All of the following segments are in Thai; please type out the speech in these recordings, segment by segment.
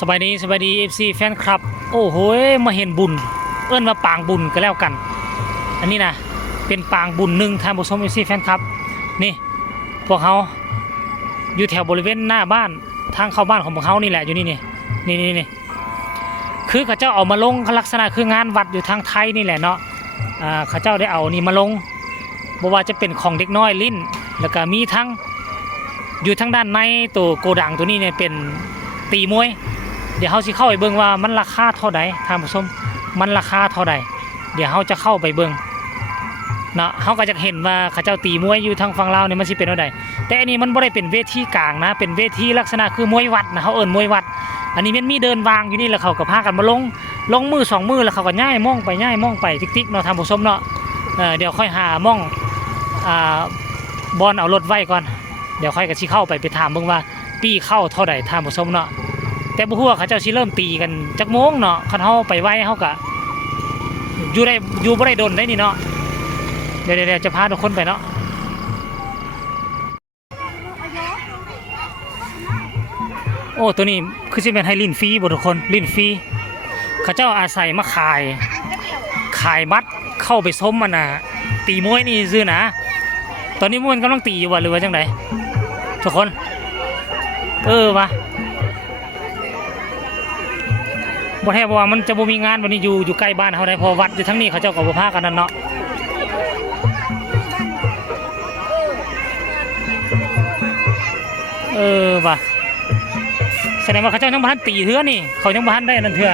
สบายดีFC แฟนคลับโอ้โหมาเห็นบุญเอิ้นมาปางบุญก็แล้วกันอันนี้นะเป็นปางบุญหนึ่งทางผู้ชม FC แฟนคลับนี่พวกเขาอยู่แถวบริเวณหน้าบ้านทางเข้าบ้านของพวกเขานี่แหละอยู่นี่คือเขาเจ้าเอามาลงลักษณะคืองานวัดอยู่ทางไทยนี่แหละเนาะเขาเจ้าได้เอานี่มาลงบอกว่าจะเป็นของเด็กน้อยลิ้นแล้วก็มีทั้งอยู่ทางด้านในตัวโกดังตัวนี้เนี่ยเป็นตีมวยเดี๋ยวเขาสิเข้าไปเบิ่งว่ามันราคาเท่าใดท่านผู้ชมมันราคาเท่าใดเดี๋ยวเขาจะเข้าไปเบิ่งเนาะเขาก็จะเห็นว่าเขาเจ้าตีมวยอยู่ทางฝั่งลาวเนี่ยมันสิเป็นเท่าใดแต่อันนี้มันไม่ได้เป็นเวทีกลางนะเป็นเวทีลักษณะคือมวยวัดนะเขาเอิ้นมวยวัดอันนี้มันมีเดินวางอยู่นี่แล้วเขาก็พากันมาลงมือ2 มือแล้วเขาก็ย่ายมองไปติ๊กเนาะท่านผู้ชมเนาะเดี๋ยวค่อยหามองบอลเอารถไว้ก่อนเดี๋ยวค่อยก็สิเข้าไปถามเบิ่งว่าปีเข้าเท่าใดท่านผู้ชมเนาะแต่บ่ฮู้ว่าเขาเจ้าสิเริ่มตีกันจักโมงเนาะคันเฮาไปไว้เฮาก็อยู่บ่ได้ดนได้นี่เนาะเดี๋ยวจะพาทุกคนไปเนาะโอ้ตัวนี้คือสิเป็นให้ลิ้นฟรีบ่ทุกคนลิ้นฟรีเขาเจ้าอาศัยมาขายบัตรเข้าไปชมมันน่ะตีมวยนี่ซื่อนะตอนนี้มันกำลังตีอยู่ว่ะหรือว่าจังไดทุกคนวะบ่แท้บ่ว่ามันจะบ่มีงานวันนี้อยู่ใกล้บ้านเขาได้พอวัดอยู่ทั้งนี้เขาเจ้าก็บ่พากันนั่นเนาะวะแสดงว่าเขาเจ้ายังบ่ทันตีเถื่อนี่เขายังบ่ทันได้นั่นเถื่อ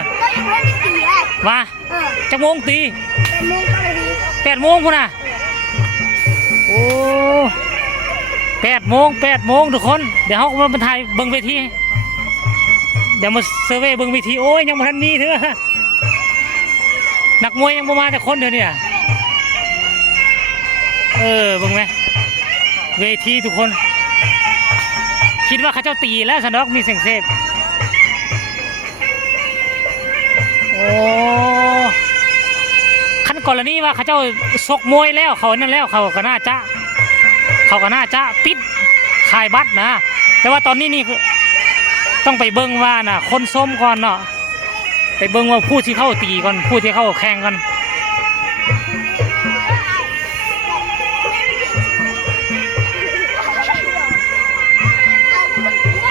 ว่าจักโมงตี8 โมงพุ่นน่ะโอ้8 โมงทุกคนเดี๋ยวเขามาถ่ายเบิ่งเวทีเดี๋ยวมาเซอร์เวย์เบิ่งเวทีโอ้ยยังบ่ทันมีเถอะนักมวยยังบ่มาแต่คนเดียวเนี่ยเบิ่งไหมเวทีทุกคนคิดว่าเขาเจ้าตีแล้วสันดอกมีเสียงเซฟโอ้ขั้นกรณีว่าเขาเจ้าซกมวยแล้วเขานั่นแล้วเขาก็น่าจะปิดขายบัตรนะแต่ว่าตอนนี้นี่คือต้องไปเบิ้งว่าน่ะคนส้มก่อนเนาะไปเบิ้งว่าผู้ที่เข้าตีก่อนผู้ที่เข้าแข่งกัน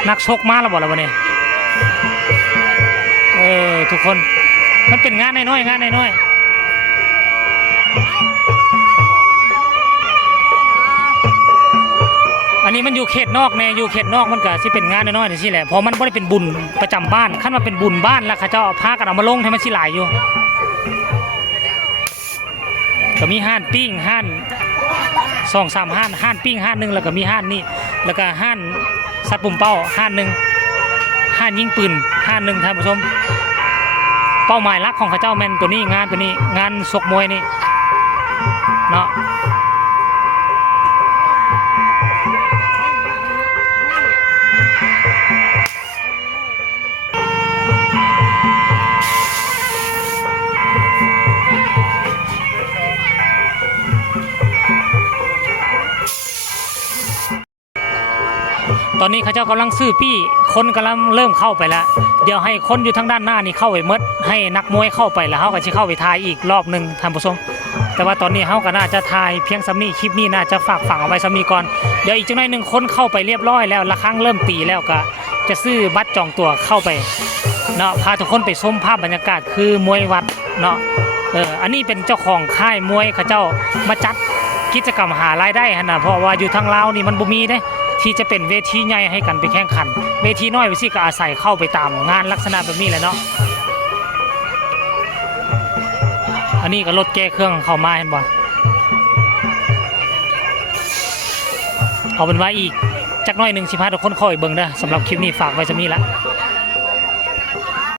นักชกมาแล้วบอกแล้ววันนี้ทุกคนมันเป็นงานน้อยอันนี้มันอยู่เขตนอกแน่อยู่เขตนอกมันก็สิเป็นงานน้อยๆนี่สิแหละเพราะมันไม่ได้เป็นบุญประจำบ้านขั้นมาเป็นบุญบ้านแล้วเขาเจ้าพากันเอามาลงให้มันสิหลายอยู่ก็มีห้านปิ้งห้าน2-3ห้านปิ้งห้านนึงแล้วก็มีห้านนี่แล้วก็ห้านสัตว์ปุ่มเป้าห้านนึงห้านยิงปืนห้านนึงท่านผู้ชมเป้าหมายหลักของเขาเจ้าแม่นตัวนี้งานชกมวยนี่เนาะตอนนี้เขาเจ้ากำลังซื้อปี้คนกำลังเริ่มเข้าไปแล้วเดี๋ยวให้คนอยู่ทางด้านหน้านี่เข้าไปมดให้นักมวยเข้าไปแล้วเขาก็จะเข้าไปทายอีกรอบหนึ่งท่านผู้ชมแต่ว่าตอนนี้เขาก็น่าจะทายเพียงซ้ำนี้คลิปนี้น่าจะฝากฝังเอาไว้ซ้ำนี้ก่อนเดี๋ยวอีกจังหน่อยหนึ่งคนเข้าไปเรียบร้อยแล้วระฆังเริ่มตีแล้วก็จะซื้อบัตรจองตั๋วเข้าไปเนาะพาทุกคนไปชมภาพบรรยากาศคือมวยวัดเนาะอันนี้เป็นเจ้าของค่ายมวยเขาเจ้ามาจัดกิจกรรมหารายได้นะเพราะว่าอยู่ทางลาวนี่มันบ่มีเด้ที่จะเป็นเวทีใหญ่ให้กันไปแข่งขันเวทีน้อยไปสิก็อาศัยเข้าไปตามงานลักษณะแบบนี้แหละเนาะอันนี้ก็รถแก้เครื่องเข้ามาเห็นบ่เอาเป็นว่าอีกจักน้อยหนึ่งสิพาทุกคนเข้าไปเบิ่งเด้อสำหรับคลิปนี้ฝากไว้ซะมีละ